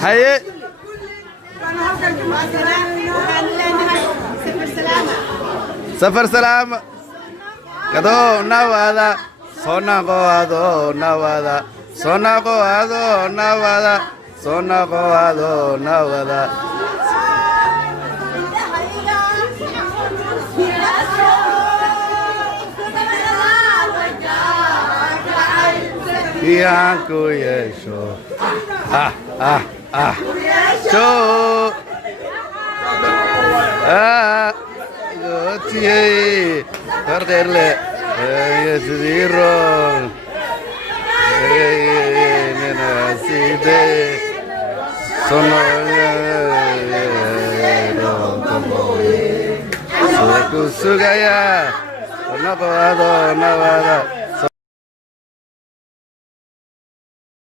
haye safar salaama kado nawada sonaqo ado nawada sonaqo ado nawada sonaqo ado nawada yang ku yeso so gotie perderle yedirong nena side sono suku sugaya sonaqo ado nawada